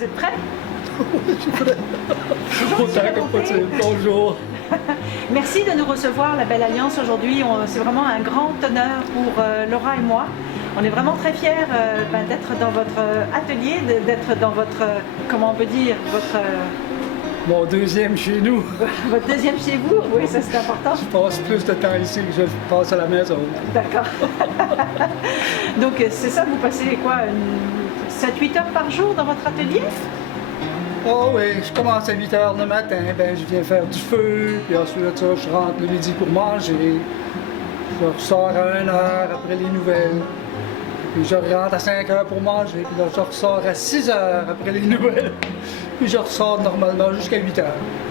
Vous êtes prêts? Autant que possible. Bonjour. Merci de nous recevoir, la Belle Alliance, aujourd'hui. C'est vraiment un grand honneur pour Laura et moi. On est vraiment très fiers d'être dans votre atelier, d'être dans votre, comment on peut dire, votre... Mon deuxième chez nous. Votre deuxième chez vous, oui, ça c'est important. Je passe plus de temps ici que je passe à la maison. D'accord. Donc c'est ça, vous passez quoi, 7-8 heures par jour dans votre atelier? Oh oui, je commence à 8 heures le matin, ben je viens faire du feu, puis ensuite de ça, je rentre le midi pour manger. Je ressors à 1 heure après les nouvelles. Puis je rentre à 5 heures pour manger, puis là je ressors à 6 heures après les nouvelles. Puis je ressors normalement jusqu'à 8 heures.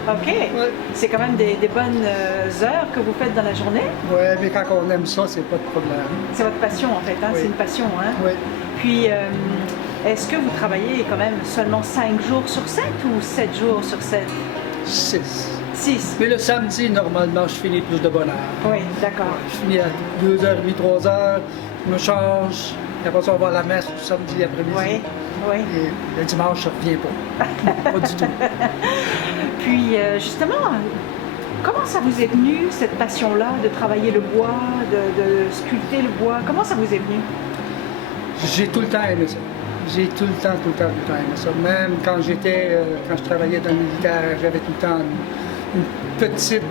OK. Ouais. C'est quand même des bonnes heures que vous faites dans la journée. Oui, mais quand on aime ça, c'est pas de problème. C'est votre passion en fait, hein? Oui. C'est une passion, hein? Oui. Puis, est-ce que vous travaillez quand même seulement 5 jours sur 7 ou 7 jours sur 7? 6. 6. Mais le samedi, normalement, je finis plus de bonne heure. Oui, d'accord. Je finis à 2h30, 3h, je me change, et après ça, on va à la messe le samedi après-midi. Oui, oui. Et le dimanche, je ne reviens pas. Pas du tout. Puis, justement, comment ça vous est venu, cette passion-là, de travailler le bois, de sculpter le bois? Comment ça vous est venu? J'ai tout le temps aimé ça. J'ai tout le temps aimé ça. Même quand je travaillais dans le militaire, j'avais tout le temps une petite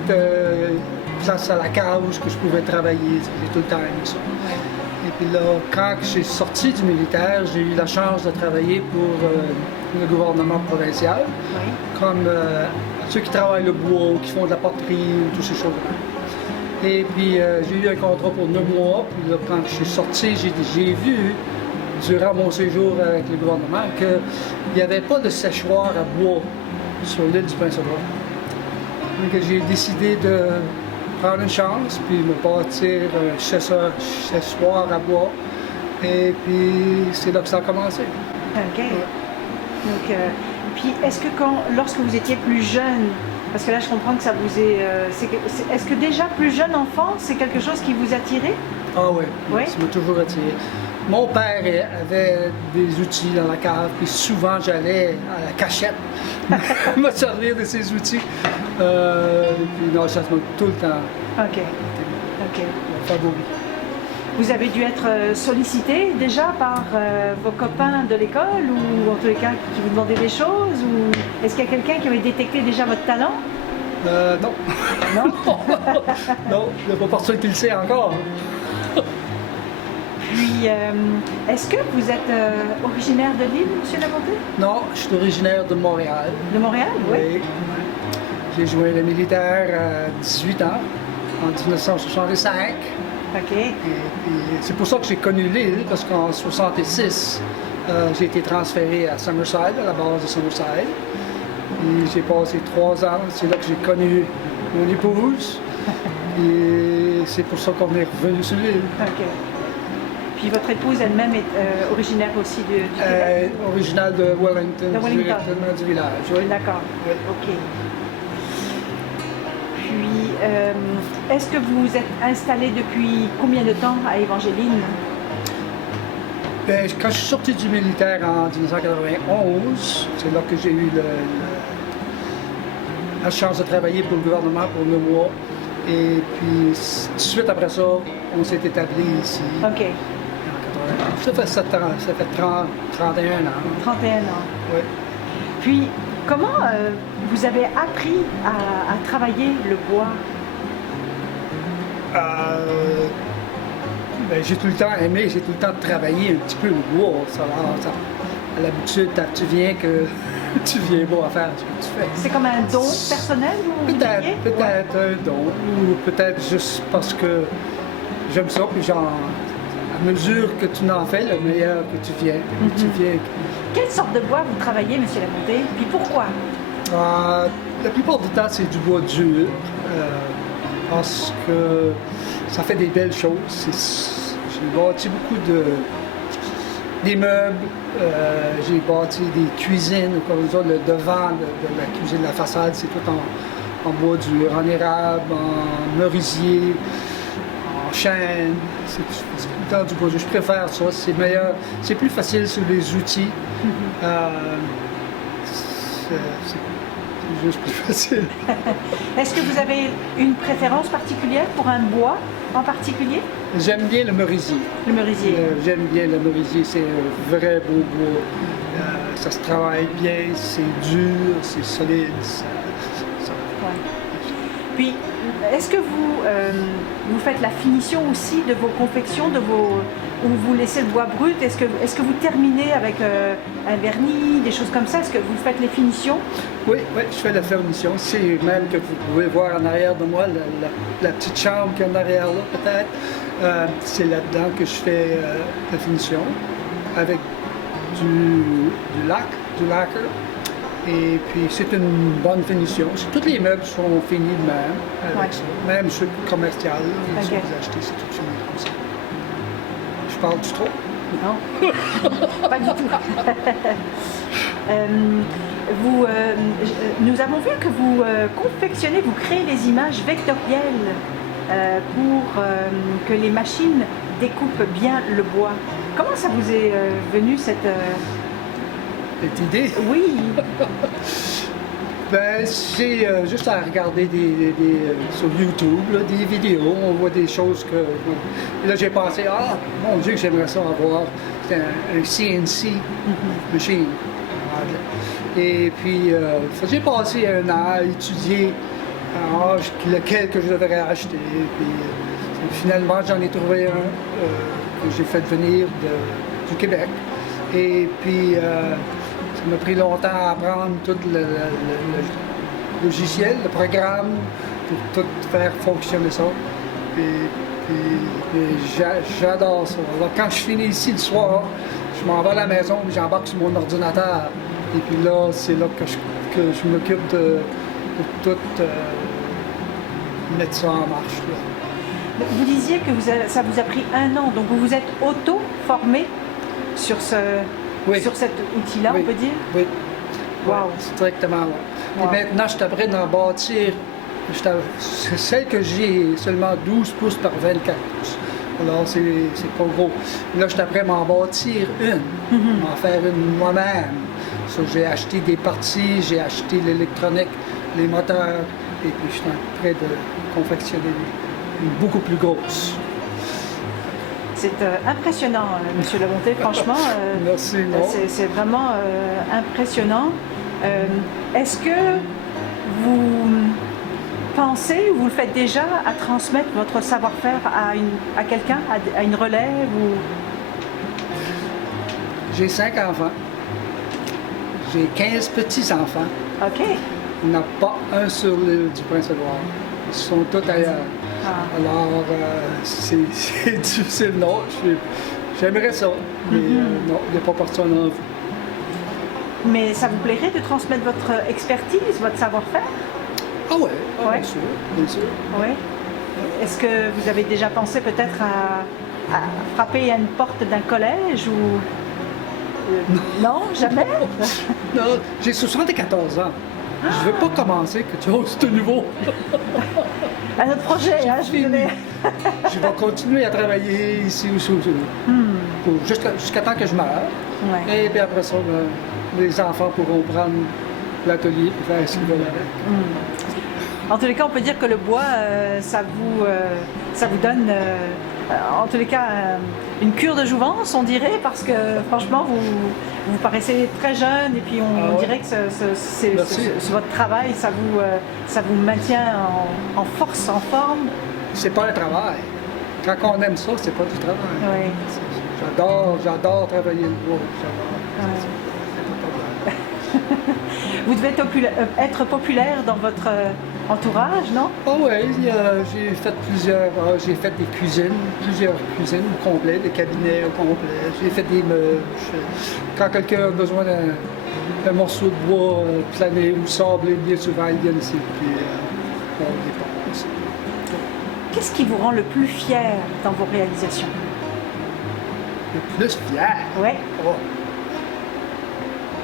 place à la cave où je pouvais travailler. J'ai tout le temps aimé ça. Ouais. Et puis là, quand j'ai sorti du militaire, j'ai eu la chance de travailler pour le gouvernement provincial, Oui. comme ceux qui travaillent le bois, ou qui font de la poterie, ou toutes ces choses-là. Et puis j'ai eu un contrat pour 9 mois, puis là, quand je suis sorti, j'ai vu, durant mon séjour avec le gouvernement, qu'il n'y avait pas de séchoir à bois sur l'île du Prince-Édouard. Donc j'ai décidé de prendre une chance, puis me bâtir un séchoir à bois. Et puis c'est là que ça a commencé. OK. Ouais. Donc, puis est-ce que lorsque vous étiez plus jeune, parce que là je comprends que ça vous est... est-ce que déjà plus jeune enfant, c'est quelque chose qui vous attirait? Ah oui, Oui? Ça m'a toujours attiré. Mon père avait des outils dans la cave, puis souvent j'allais à la cachette me servir de ces outils. Puis non, ça m'a tout le temps OK. OK. favori. Vous avez dû être sollicité déjà par vos copains de l'école ou en tous les cas qui vous demandaient des choses? Ou est-ce qu'il y a quelqu'un qui avait détecté déjà votre talent? Non. Non? Non, il n'y a pas personne qui le sait encore. Puis, est-ce que vous êtes originaire de l'île, M. Lamonté? Non, je suis originaire de Montréal. De Montréal, oui. Oui. J'ai joint le militaire à 18 ans, en 1965. OK. Et puis, c'est pour ça que j'ai connu l'île, parce qu'en 1966, j'ai été transféré à Summerside, à la base de Summerside. Et j'ai passé 3 ans, c'est là que j'ai connu mon épouse. Et c'est pour ça qu'on est revenu sur l'île. OK. Puis votre épouse elle-même est originaire aussi du Québec? Originaire de Wellington, De Wellington. directement du village. Oui. D'accord. Oui. OK. Puis, est-ce que vous vous êtes installé depuis combien de temps à Évangéline? Ben, quand je suis sorti du militaire en 1991, c'est là que j'ai eu la chance de travailler pour le gouvernement pour 9 mois. Et puis, tout de suite après ça, on s'est établi ici. OK. Ça fait 7 ans, ça fait 31 ans. 31 ans. Oui. Puis, comment vous avez appris à travailler le bois? Ben, j'ai tout le temps aimé, j'ai tout le temps travaillé un petit peu le bois. À l'habitude, tu viens pas à faire ce que tu fais. C'est comme un don personnel ou vous diriez? Peut-être un don, ou peut-être juste parce que j'aime ça, puis à mesure que tu en fais, le meilleur que tu viens. Quelle sorte de bois vous travaillez, M. Lamonté? Puis pourquoi? La plupart du temps, c'est du bois dur, parce que ça fait des belles choses. J'ai bâti beaucoup des meubles, j'ai bâti des cuisines, comme ça, le devant de la cuisine, la façade, c'est tout en bois dur, en érable, en merisier, en chêne. C'est tout le temps du bois dur. Je préfère ça, c'est meilleur, c'est plus facile sur les outils. c'est juste plus facile. Est-ce que vous avez une préférence particulière pour un bois en particulier? J'aime bien le merisier. Le merisier. J'aime bien le merisier, c'est un vrai beau bois. Ça se travaille bien, c'est dur, c'est solide. Ouais. Puis, est-ce que vous faites la finition aussi de vos confections, ou vous laissez le bois brut? Est-ce que vous terminez avec un vernis, des choses comme ça? Est-ce que vous faites les finitions? Oui, je fais la finition. C'est même que vous pouvez voir en arrière de moi, la petite chambre qui est en arrière là, peut-être. C'est là-dedans que je fais la finition avec du lacquer. Et puis c'est une bonne finition. Tous les meubles sont finis de même, avec ça. Même ceux commerciaux, les que vous achetez, c'est tout fini comme ça. Je parle du trop? Non, pas du tout. Nous avons vu que vous confectionnez, vous créez des images vectorielles pour que les machines découpent bien le bois. Comment ça vous est venu cette idée? Oui. Ben, c'est juste à regarder sur YouTube, là, des vidéos, on voit des choses que... Là, j'ai pensé, mon Dieu, que j'aimerais ça avoir. C'est un CNC machine. Et puis, j'ai passé un an à étudier lequel que je devrais acheter. Puis, finalement, j'en ai trouvé un que j'ai fait venir du Québec. Et puis, ça m'a pris longtemps à apprendre tout le logiciel, le programme, pour tout faire fonctionner ça. Puis j'adore ça. Alors, quand je finis ici le soir, je m'en vais à la maison, j'embarque sur mon ordinateur. Et puis là, c'est là que je m'occupe de tout mettre ça en marche. Là. Vous disiez que ça vous a pris un an, donc vous vous êtes auto-formé sur cet outil-là, on peut dire? Oui. Wow. C'est directement, oui. Wow. Et maintenant, je suis prêt d'en bâtir. C'est celle que j'ai seulement 12 pouces par 24 pouces. Alors, c'est pas gros. Là, je suis prêt à m'en bâtir m'en faire une moi-même. So, j'ai acheté des parties, j'ai acheté l'électronique, les moteurs, et puis je suis prêt de confectionner une beaucoup plus grosse. C'est impressionnant, Monsieur Labonté, franchement. Merci. C'est vraiment impressionnant. Est-ce que vous pensez, ou vous le faites déjà, à transmettre votre savoir-faire à quelqu'un, à une relève ou... J'ai 5 enfants. J'ai 15 petits-enfants. OK. Il n'y en a pas un sur l'île du Prince-Édouard. Ils sont tous ailleurs. Alors, c'est difficile, non. J'aimerais ça, mais non, il n'y a pas personne en vous. Mais ça vous plairait de transmettre votre expertise, votre savoir-faire? Ah ouais, bien sûr, bien sûr. Oui. Est-ce que vous avez déjà pensé peut-être à frapper à une porte d'un collège ou... Non, jamais? Non, j'ai 74 ans. Je ne veux pas commencer quelque chose de nouveau. Un autre projet, je vais donner. Je vais continuer à travailler ici ou jusqu'à temps que je meure. Ouais. Et puis après ça, les enfants pourront prendre l'atelier et faire ce qu'ils veulent avec. En tous les cas, on peut dire que le bois, ça vous donne, en tous les cas, une cure de jouvence, on dirait, parce que franchement, vous paraissez très jeune, et puis on dirait que votre travail, ça vous maintient en force, en forme. C'est pas le travail. Quand on aime ça, c'est pas du travail. Oui. J'adore travailler le bois. Vous devez être populaire dans votre entourage, non? Ah oui, j'ai fait j'ai fait plusieurs cuisines au complet, des cabinets au complet. J'ai fait des meubles. Quand quelqu'un a besoin d'un morceau de bois plané ou sablé, bien souvent, ils viennent ici. Puis on dépense. Qu'est-ce qui vous rend le plus fier dans vos réalisations? Le plus fier? Oui. Oh.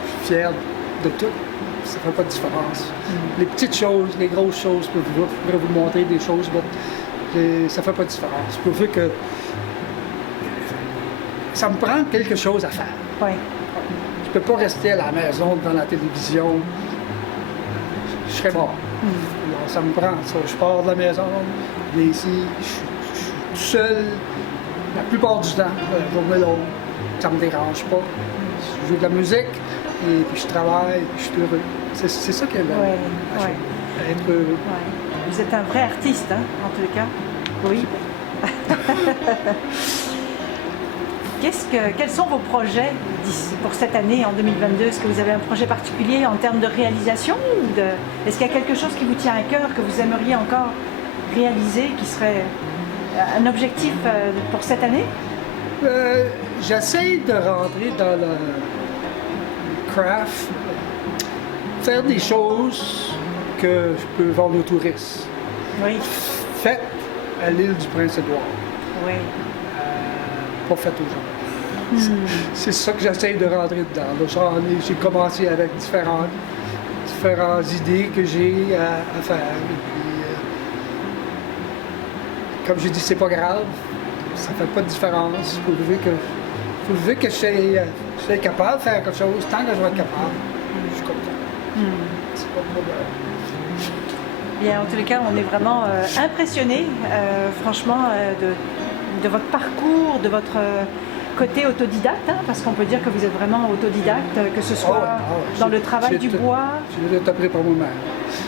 Je suis fier de tout. Ça ne fait pas de différence. Les petites choses, les grosses choses, je pourrais vous montrer des choses, mais ça ne fait pas de différence. Pourvu que ça me prend quelque chose à faire. Oui. Je ne peux pas rester à la maison devant la télévision serais mort. Alors, ça me prend ça. Je pars de la maison, je viens ici, je suis tout seul la plupart du temps, la journée longue. Ça me dérange pas. Je joue de la musique, et puis je travaille, et puis je suis heureux. C'est ça qui est la chose. Être heureux. Ouais. Vous êtes un vrai artiste, hein, en tous les cas. Oui. Quels sont vos projets pour cette année, en 2022? Est-ce que vous avez un projet particulier en termes de réalisation est-ce qu'il y a quelque chose qui vous tient à cœur, que vous aimeriez encore réaliser, qui serait un objectif pour cette année? J'essaie de rentrer dans le craft, faire des choses que je peux vendre aux touristes. Oui. Faites à l'île du Prince-Édouard. Oui. Pas faites aux gens. C'est ça que j'essaie de rentrer dedans. J'ai commencé avec différentes idées que j'ai à faire. Et puis, comme j'ai dit, c'est pas grave. Ça fait pas de différence. Il faut vivre que je sois capable de faire quelque chose. Tant que je vais être capable, je suis content. C'est pas de problème. Bien, en tous les cas, on est vraiment impressionnés, franchement, de votre parcours, de votre côté autodidacte, hein, parce qu'on peut dire que vous êtes vraiment autodidacte, que ce soit dans le travail du bois. Je l'ai appris par moi-même.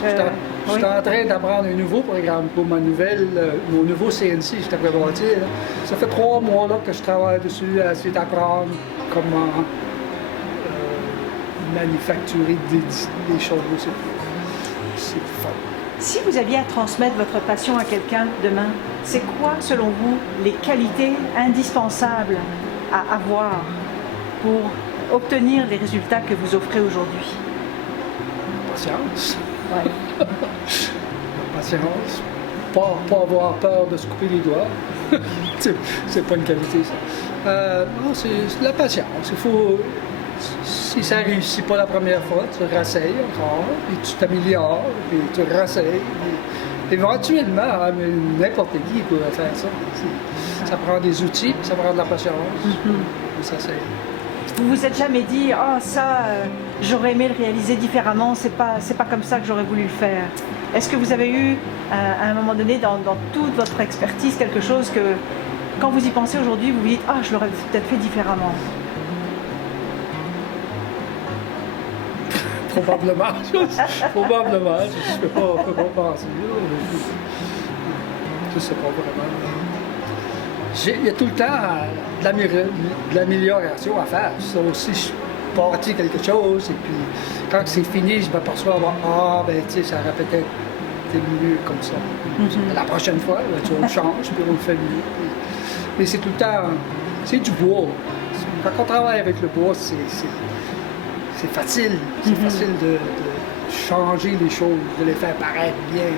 Je suis en train d'apprendre un nouveau programme pour mon nouveau CNC, je t'apprends à bâtir. Ça fait 3 mois là, que je travaille dessus, à essayer d'apprendre comment manufacturer des choses. C'est fun. Si vous aviez à transmettre votre passion à quelqu'un demain, c'est quoi, selon vous, les qualités indispensables à avoir pour obtenir les résultats que vous offrez aujourd'hui? Patience. Ouais. Patience. Pas avoir peur de se couper les doigts. c'est pas une qualité, ça. Non, c'est la patience. Il faut... Si ça ne réussit pas la première fois, tu rassayes encore, puis tu t'améliores, puis tu rassayes. Éventuellement, hein, n'importe qui pourrait faire ça. Ça prend des outils, ça prend de la patience. Ça, vous vous êtes jamais dit, j'aurais aimé le réaliser différemment, c'est pas comme ça que j'aurais voulu le faire. Est-ce que vous avez eu, à un moment donné, dans toute votre expertise, quelque chose que, quand vous y pensez aujourd'hui, vous vous dites, je l'aurais peut-être fait différemment? Probablement. Probablement. Je ne peux pas penser. Je ne sais pas vraiment. Il y a tout le temps de l'amélioration à faire. Ça aussi, je bâtis quelque chose et puis quand c'est fini, je m'aperçois, ça aurait peut-être été mieux comme ça. La prochaine fois, on change puis on le fait mieux. Mais c'est tout le temps, c'est du bois. Quand on travaille avec le bois, c'est facile. C'est facile de changer les choses, de les faire paraître bien.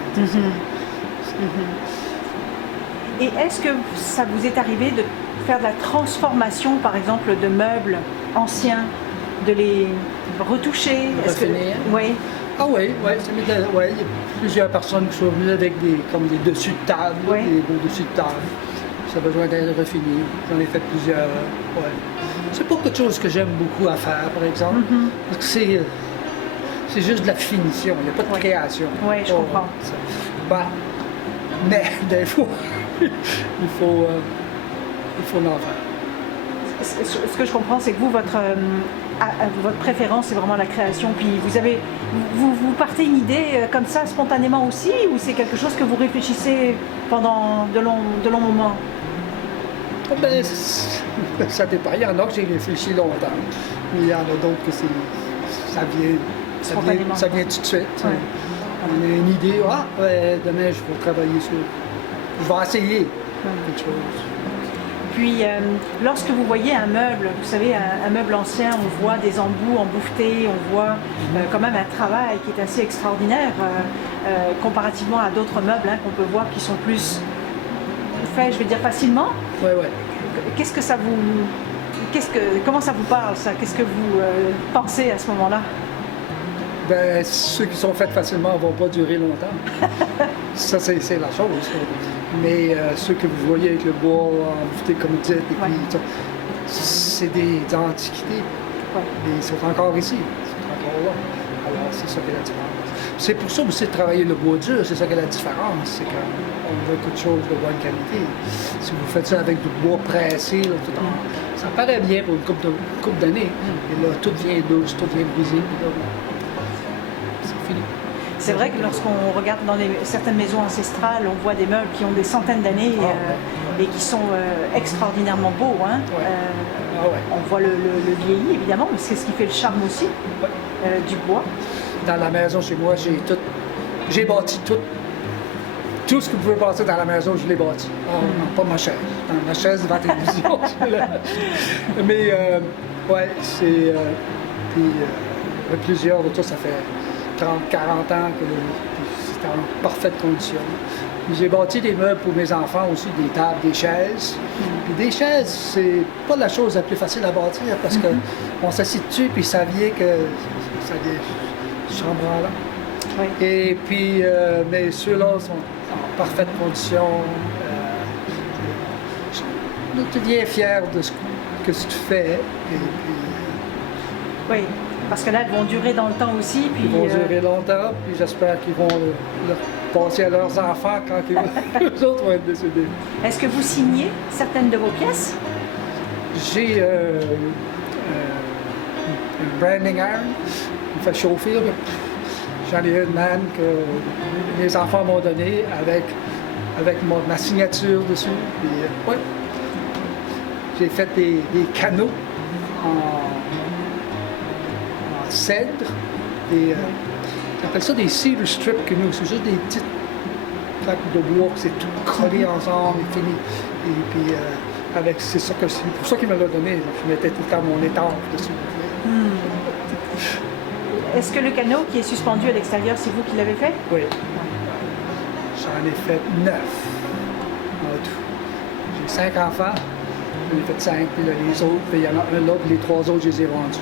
Et est-ce que ça vous est arrivé de faire de la transformation, par exemple, de meubles anciens, de les retoucher? Oui. Ah oui, il y a plusieurs personnes qui sont venues avec des dessus de table, des beaux dessus de table. Ça a besoin d'être refini. J'en ai fait plusieurs. Ouais. C'est pas quelque chose que j'aime beaucoup à faire, par exemple. Parce que c'est juste de la finition, il n'y a pas de création. Oui, je comprends. Mais des fois, il faut en faire. Ce que je comprends, c'est que vous, votre préférence, c'est vraiment la création. Puis vous partez une idée comme ça spontanément aussi, ou c'est quelque chose que vous réfléchissez pendant de longs moments? Ça dépend. Il y en a que j'ai réfléchi longtemps, mais il y en a d'autres que ça vient tout de suite. Ouais. On a une idée, demain je vais travailler sur. Je vais essayer quelque chose. Puis, lorsque vous voyez un meuble, vous savez, un meuble ancien, on voit des embouts embouffetés, on voit quand même un travail qui est assez extraordinaire comparativement à d'autres meubles qu'on peut voir qui sont plus faits, je vais dire, facilement. Oui. Qu'est-ce que ça vous... Comment ça vous parle, ça? Qu'est-ce que vous pensez à ce moment-là? Ceux qui sont faits facilement ne vont pas durer longtemps. Ça, c'est la chose. Mais ceux que vous voyez avec le bois embouffé, comme vous dites, c'est des antiquités. Mais ils sont encore ici. Ils sont encore là. Alors, c'est ça qui est la différence. C'est pour ça aussi de travailler le bois dur, c'est ça qui est la différence. C'est qu'on veut quelque chose de bonne qualité. Si vous faites ça avec du bois pressé, là, ça paraît bien pour une couple d'années. Et là, tout vient douce, tout vient brisé. Puis là, c'est fini. C'est vrai que lorsqu'on regarde dans certaines maisons ancestrales, on voit des meubles qui ont des centaines d'années et qui sont extraordinairement beaux. Hein. Ouais. On voit le vieilli, évidemment, mais c'est ce qui fait le charme aussi du bois. Dans la maison chez moi, j'ai bâti tout. Tout ce que vous pouvez bâtir dans la maison, je l'ai bâti. Non, pas ma chaise. Ma chaise devant la télévision. Mais, ouais, c'est... puis, plusieurs de tout, ça fait 30, 40 ans que c'est en parfaite condition. J'ai bâti des meubles pour mes enfants aussi, des tables, des chaises. Puis des chaises, c'est pas la chose la plus facile à bâtir parce qu'on s'assied dessus puis ça vient que ça devient chambranlant. Oui. Et puis, mais ceux-là sont en parfaite condition. Tu deviens fier de ce que tu fais. Et puis, oui, parce que là, elles vont durer dans le temps aussi. Puis, ils vont durer longtemps, puis j'espère qu'ils vont le passer à leurs enfants quand eux autres vont être décédés. Est-ce que vous signez certaines de vos pièces? J'ai une branding iron, il fait chauffer. Là, j'en ai une manne que mes enfants m'ont donnée avec ma signature dessus. Puis, ouais. J'ai fait des canaux en cèdre. On appelle ça des cedar strips que nous, c'est juste des petites plaques de bois, c'est tout collé ensemble, fini. Et puis, c'est pour ça qu'il me l'a donné. Je mettais tout le temps mon étoffe dessus. Est-ce que le canot qui est suspendu à l'extérieur, c'est vous qui l'avez fait? Oui. J'en ai fait 9 en tout. J'ai 5 enfants, j'en ai fait 5, puis là, les autres, puis il y en a un là, puis les 3 autres, je les ai vendus.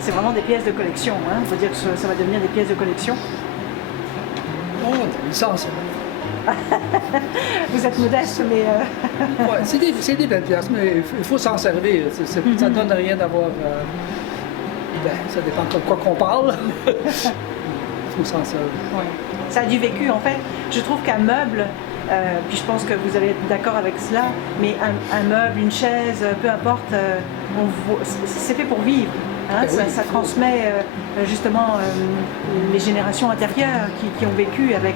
C'est vraiment des pièces de collection, hein? Il faut dire que ça va devenir des pièces de collection. Oh, des licences. Vous êtes modeste, mais... Ouais, c'est des belles pièces, mais il faut s'en servir. Ça ne donne rien d'avoir... ça dépend de quoi qu'on parle. Il faut s'en servir. Ouais. Ça a du vécu, en fait. Je trouve qu'un meuble, puis je pense que vous allez être d'accord avec cela, mais un meuble, une chaise, peu importe, c'est fait pour vivre. Hein, Ben oui, ça transmet justement les générations antérieures qui ont vécu avec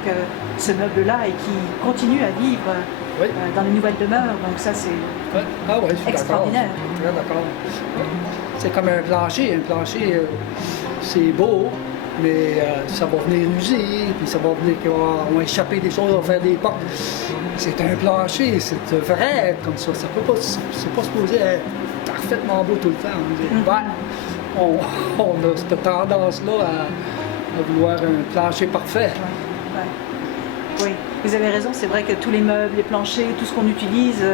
ce meuble-là et qui continuent à vivre dans les nouvelles demeures. Donc ça, c'est extraordinaire. Je suis très d'accord. C'est comme un plancher. Un plancher, c'est beau, mais ça va venir user, puis ça va venir on va échapper des choses, on va faire des portes. C'est un plancher, c'est vrai comme ça. C'est pas supposé être parfaitement beau tout le temps. On a cette tendance-là à vouloir un plancher parfait. Oui, vous avez raison, c'est vrai que tous les meubles, les planchers, tout ce qu'on utilise,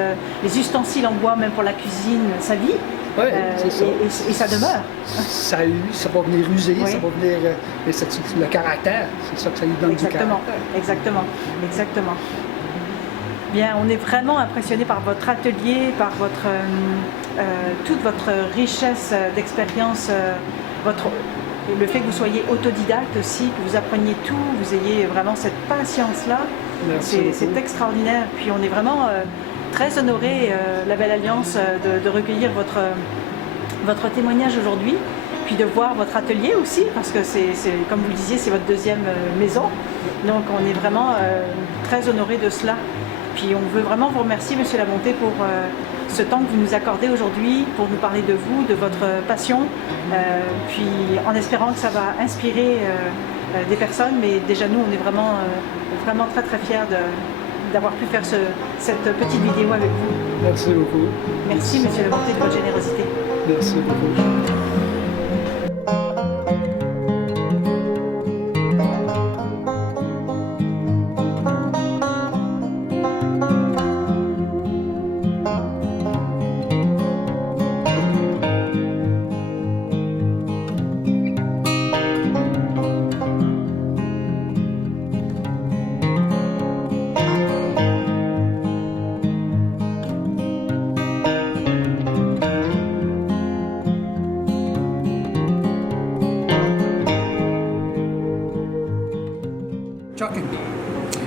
les ustensiles en bois, même pour la cuisine, ça vit. Oui, c'est ça. Et ça demeure. Ça va venir user, ça va venir... mais c'est le caractère, c'est ça que ça lui donne du caractère. Exactement. Bien, on est vraiment impressionné par votre atelier, par toute votre richesse d'expérience, le fait que vous soyez autodidacte aussi, que vous appreniez tout, vous ayez vraiment cette patience-là. C'est extraordinaire. Puis on est vraiment très honorés, la Belle Alliance, de recueillir votre témoignage aujourd'hui, puis de voir votre atelier aussi, parce que comme vous le disiez, c'est votre deuxième maison. Donc on est vraiment très honorés de cela. Puis on veut vraiment vous remercier, Monsieur Labonté, pour ce temps que vous nous accordez aujourd'hui, pour nous parler de vous, de votre passion, puis en espérant que ça va inspirer des personnes, mais déjà nous, on est vraiment, vraiment très très fiers d'avoir pu faire cette petite vidéo avec vous. Merci beaucoup. Merci, Monsieur Labonté, de votre générosité. Merci beaucoup.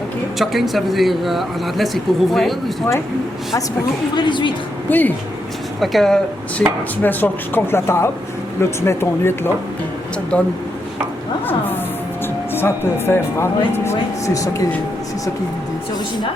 Ok. Chucking, ça veut dire, en anglais, c'est pour ouvrir. Ouais. C'est Ouais. chucking. Ah, c'est pour Ok. ouvrir les huîtres. Oui. Fait que tu mets ça contre la table, là tu mets ton huître là, ça te donne, Ah, ça te fait froid. Ouais, ouais. C'est ça qui est l'idée. c'est original.